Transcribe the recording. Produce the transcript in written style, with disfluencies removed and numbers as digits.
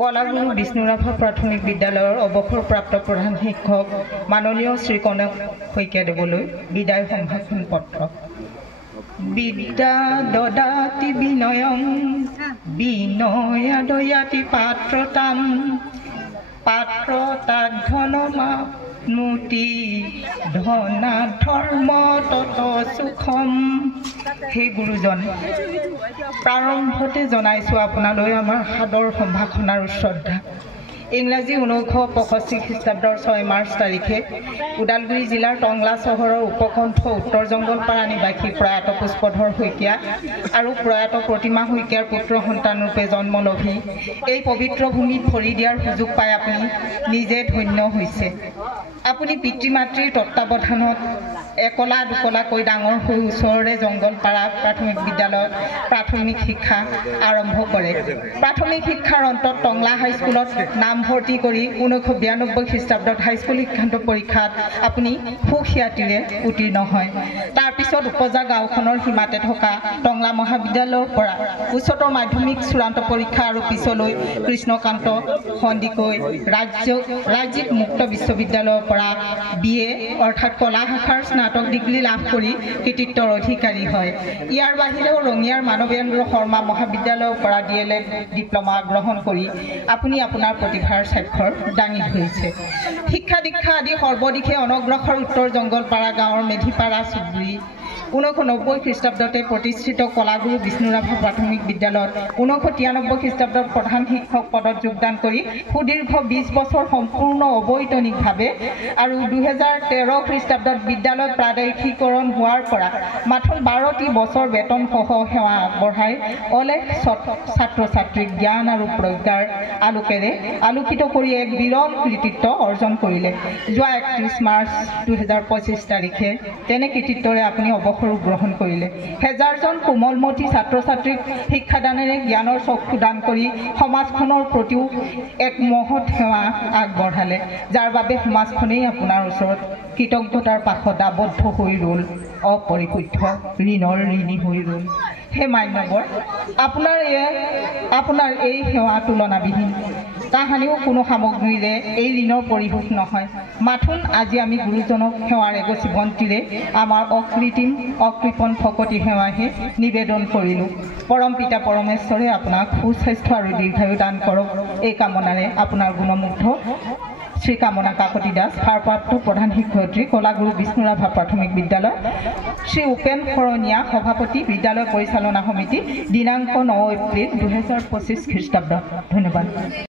কলাগুৰু বিষ্ণুৰাভা প্ৰাথমিক বিদ্যালয়ৰ অৱসৰপ্ৰাপ্ত প্ৰধান শিক্ষক মাননীয় শ্ৰী কনক শইকীয়াদেৱলৈ বিদায় সম্ভাষণ পত্ৰ। বিদ্যা দদাতি বিনয়ং বিনয়াদয়াতি পাত্ৰতাম পাত্ৰতাৎ ধনমাপ্নুতি ধনা ধৰ্ম তত সুখম। হে গুৰুজন, প্ৰাৰম্ভতে জনাইছোঁ আপোনালৈ আমাৰ সাদৰ সম্ভাষণ আৰু শ্ৰদ্ধা। ইংৰাজী 1965 খ্ৰীষ্টাব্দৰ 6 মাৰ্চ তাৰিখে ওদালগুৰি জিলাৰ টংলা চহৰৰ উপকণ্ঠ উত্তৰ জংগলপাৰা নিবাসী প্ৰয়াত পুষ্পধৰ শইকীয়া আৰু প্ৰয়াত প্ৰতিমা শইকীয়াৰ পুত্ৰ সন্তানৰূপে জন্মলভি এই পবিত্ৰ ভূমিত ভৰি দিয়াৰ সুযোগ পাই আপুনি নিজে ধন্য হৈছে। আপুনি পিতৃ মাতৃৰ তত্বাৱধানত একলা দুকলাকৈ ডাঙৰ হৈ ওচৰৰে জংগলপাৰা প্ৰাথমিক বিদ্যালয়ত প্ৰাথমিক শিক্ষা আৰম্ভ কৰে। প্ৰাথমিক শিক্ষাৰ অন্তত টংলা হাইস্কুলত নামভৰ্তি কৰি 1992 খ্ৰীষ্টাব্দত হাইস্কুল শিক্ষান্ত পৰীক্ষাত আপুনি সুখ্যাতিৰে উত্তীৰ্ণ হয়। তাৰপিছত উপজা গাঁওখনৰ সীমাতে থকা টংলা মহাবিদ্যালয়ৰ পৰা উচ্চতৰ মাধ্যমিক চূড়ান্ত পৰীক্ষা আৰু পিছলৈ কৃষ্ণকান্ত সন্দিকৈ ৰাজ্যিক মুক্ত বিশ্ববিদ্যালয়ৰ পৰা BA অৰ্থাৎ কলা শাখাৰ স্নাতক ডিগ্ৰী লাভ কৰি কৃতিত্বৰ অধিকাৰী হয়। ইয়াৰ বাহিৰেও ৰঙিয়াৰ মানৱেন্দ্ৰ শৰ্মা মহাবিদ্যালয়ৰ পৰা DLED ডিপ্ল'মা গ্ৰহণ কৰি আপুনি আপোনাৰ প্ৰতিভাৰ স্বাক্ষৰ দাঙি ধৰিছে। শিক্ষা দীক্ষা আদি সৰ্বদিশে অনগ্ৰসৰ উত্তৰ জংগলপাৰা গাঁৱৰ মেধিপাৰা চুবুৰী 1990 খ্ৰীষ্টাব্দতে প্ৰতিষ্ঠিত কলাগুৰু বিষ্ণুৰাভা প্ৰাথমিক বিদ্যালয়ত 1993 খ্ৰীষ্টাব্দত প্ৰধান শিক্ষক পদত যোগদান কৰি সুদীৰ্ঘ 20 বছৰ সম্পূৰ্ণ অবৈতনিকভাৱে আৰু 2013 খ্ৰীষ্টাব্দত বিদ্যালয়ত প্ৰাদেশিকৰণ হোৱাৰ পৰা মাথোন 12টি বছৰ বেতনসহ সেৱা আগবঢ়াই অলেখ ছাত্ৰ ছাত্ৰীক জ্ঞান আৰু প্ৰজ্ঞাৰ আলোকেৰে আলোকিত কৰি এক বিৰল কৃতিত্ব অৰ্জন কৰিলে। যোৱা 31 মাৰ্চ 2025 তাৰিখে তেনে কৃতিত্বৰে আপুনি অৱসৰো গ্ৰহণ কৰিলে। হেজাৰজন কোমলমতী ছাত্ৰ ছাত্ৰীক শিক্ষাদানেৰে জ্ঞানৰ চক্ষু দান কৰি সমাজখনৰ প্ৰতিও এক মহৎ সেৱা আগবঢ়ালে, যাৰ বাবে সমাজখনেই আপোনাৰ ওচৰত কৃতজ্ঞতাৰ পাশত আবদ্ধ হৈ ৰ'ল, অপৰিশুদ্ধ ঋণৰ ঋণী হৈ ৰ'ল। হে মান্যবৰ, আপোনাৰ এই সেৱা তুলনাবিহীন, তাহানিও কোনো সামগ্ৰীৰে এই ঋণৰ পৰিশোধ নহয়। মাথোন আজি আমি গুৰুজনক সেৱাৰ এগছি বন্তিৰে আমাৰ অকৃপণ ভকতি সেৱাহে নিবেদন কৰিলোঁ। পৰম পিতা পৰমেশ্বৰে আপোনাক সুস্বাস্থ্য আৰু দীৰ্ঘায়ু দান কৰক, এই কামনাৰে আপোনাৰ গুণমুগ্ধ শ্ৰী কামনা কাকতি দাস, ভাৰপ্ৰাপ্ত প্ৰধান শিক্ষয়িত্ৰী, কলাগুৰু বিষ্ণুৰাভা প্ৰাথমিক বিদ্যালয়, শ্ৰী উপেন শৰণীয়া, সভাপতি, বিদ্যালয় পৰিচালনা সমিতি, দিনাংক 9 এপ্ৰিল 2025 খ্ৰীষ্টাব্দ। ধন্যবাদ।